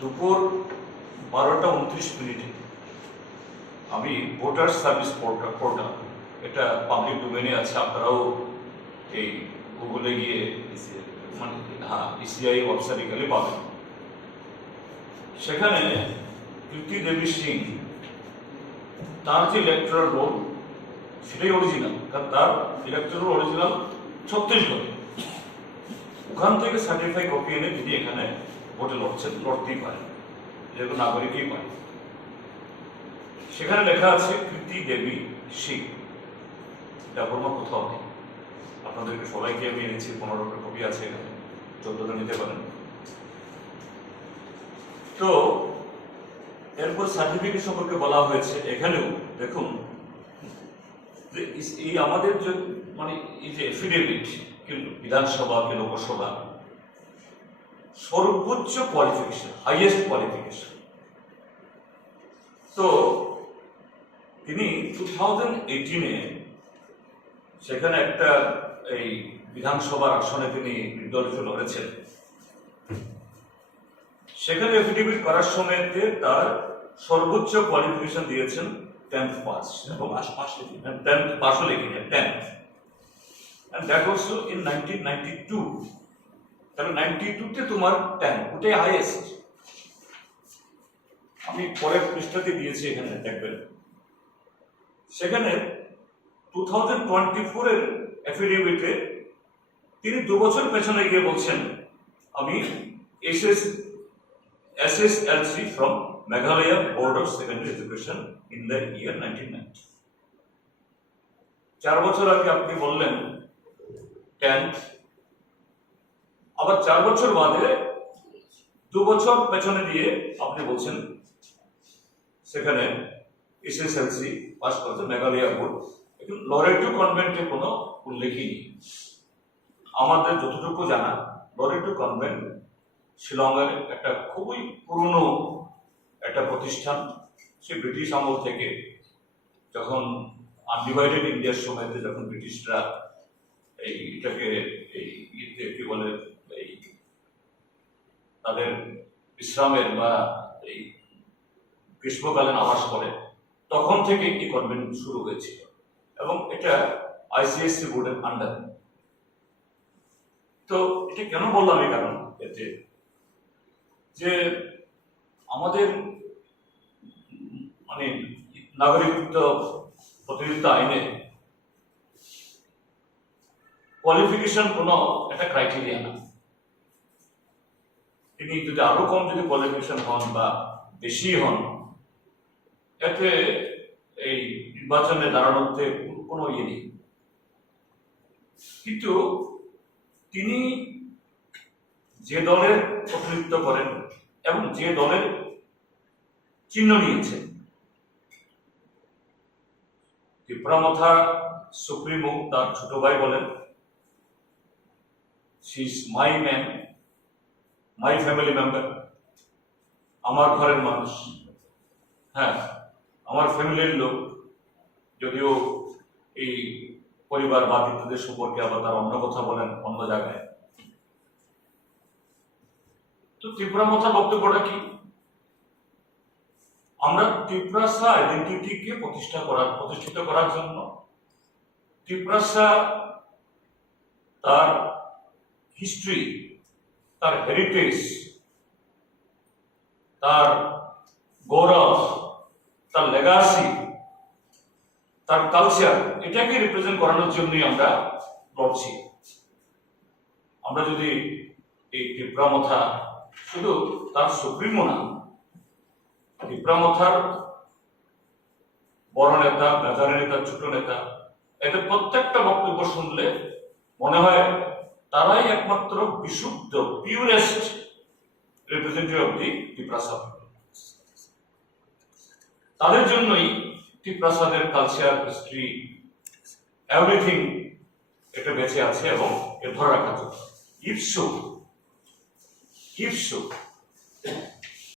দুপুর 12:29 আমি voter service portal, এটা পাবলিক ডোমেনে আছে, আপনারাও এই গুগলে গিয়ে মানে ইসিআই ওয়েবসাইটে গেলে পাবেন। সেখানে কীর্তি দেবী সিং তার যে ইলেকট্রাল রোল সেটাই অরিজিনাল, কারণ তার ইলেকট্রাল অরিজিনাল ছত্তিশগড়ে। ওখান থেকে সার্টিফাই কপি এনে তিনি এখানে ভোটে লড়তেই পারেন, যেরকম নাগরিকই পারে। সেখানে লেখা আছে কীর্তি দেবী সিং, এটা প্রমাণ কোথাও নেই। আপনাদেরকে সবাইকে আমি এনেছি, 15টা কপি আছে এখানে, 14টা নিতে পারেন। তো এরপর সার্টিফিকেট সম্পর্কে বলা হয়েছে, এখানেও দেখুন যে এই আমাদের যে মানে এই যে এফিডেভিট, বিধানসভা কি লোকসভা, সর্বোচ্চ কোয়ালিফিকেশন, হাইয়েস্ট কোয়ালিফিকেশন। তো তিনি 2018-এ সেখানে একটা এই বিধানসভার আসনে তিনি নির্দলিত লড়েছেন। সেখানে এফিডেভিট করার সময়তে তার সর্বোচ্চ কোয়ালিফিকেশন দিয়েছেন 10th পাস, এবং 10th পাসও লিখেছেন 10th, and that also in 1992। তাহলে 92-তে তোমার 10, ওটাই হাইয়েস্ট। আমি পরের পৃষ্ঠাতে দিয়েছি, এখানে দেখবেন। সেখানে 2024-এর এফিডেভিটে তিনি 2 বছর পেছনে গিয়ে বলছেন, আমি SSLC from Meghalaya Board of Secondary Education in the year 1990। 4 বছর আগে আপনি বললেন 10th, আবার 4 বছর বাদে 2 বছর পেছনে দিয়ে আপনি বলছেন সেখানে SSLC পাস করেছে মেঘালয়া বোর্ড। এখন লরেটো কনভেন্টে কোনো উল্লেখই নেই। আমাদের যতটুকু জানা, লরেটো কনভেন্ট শিলংয়ের একটা খুবই পুরনো একটা প্রতিষ্ঠান। সে ব্রিটিশ আমল থেকে, যখন আনডিভাইডেড ইন্ডিয়ার সময়তে যখন ব্রিটিশরা এটাকে কি বলে এই তাদের বিশ্রামের বা এই গ্রীষ্মকালীন আবাস করে, তখন থেকে এই কনভেন্ট শুরু হয়েছিল, এবং এটা ICSE বোর্ডের আন্ডারে। তো এটা কেন বললাম এই কারণ, এতে যে আমাদের মানে নাগরিকত্ব প্রতিনিধিত্ব আইনে কোয়ালিফিকেশন কোনো একটা ক্রাইটেরিয়া না। তিনি যদি আরো কম যদি কোয়ালিফিকেশন হন বা বেশি হন, এতে এই নির্বাচনে দাঁড়ানোতে কোনো ইয়ে নেই। কিন্তু তিনি যে দলের প্রতিনিধিত্ব করেন এবং যে দলের চিহ্ন নিয়েছেন, ত্রিপুরামথা সুপ্রিমো তার ছোট ভাই বলেন, she is my man, my family member, আমার ঘরের মানুষ, হ্যাঁ আমার ফ্যামিলির লোক, যদিও এই পরিবার বা ইত্যাদি সম্পর্কে আবার তার অন্য কথা বলেন অন্য জায়গায়। তো ত্রিপুরামথা বক্তব্যটা কি? আমরা ত্রিপুরাসা আইডেন্টিটিকে প্রতিষ্ঠিত করার জন্য, ত্রিপুরাসা তার হিস্ট্রি, তার হেরিটেজ, তার গৌরব, তার লেগাসি, তার কালচার, এটাকে রিপ্রেজেন্ট করানোর জন্যই আমরা লড়ছি। আমরা যদি এই ত্রিপুরামথা শুধু তার সুপ্রিমো না, ত্রিপুরামথার বড় নেতা, মেধারী নেতা, ছোট নেতা, এদের প্রত্যেকটা বক্তব্য শুনলে মনে হয় তারাই একমাত্র বিশুদ্ধ, পিউরেস্ট রিপ্রেজেন্টেটিভ অফ দি ত্রিপুরাসা। তাদের জন্যই ত্রিপুরাসাদের কালচার, হিস্ট্রি, এভরিথিং এটা বেঁচে আছে এবং এ ধরে রাখা জন্য ইপসো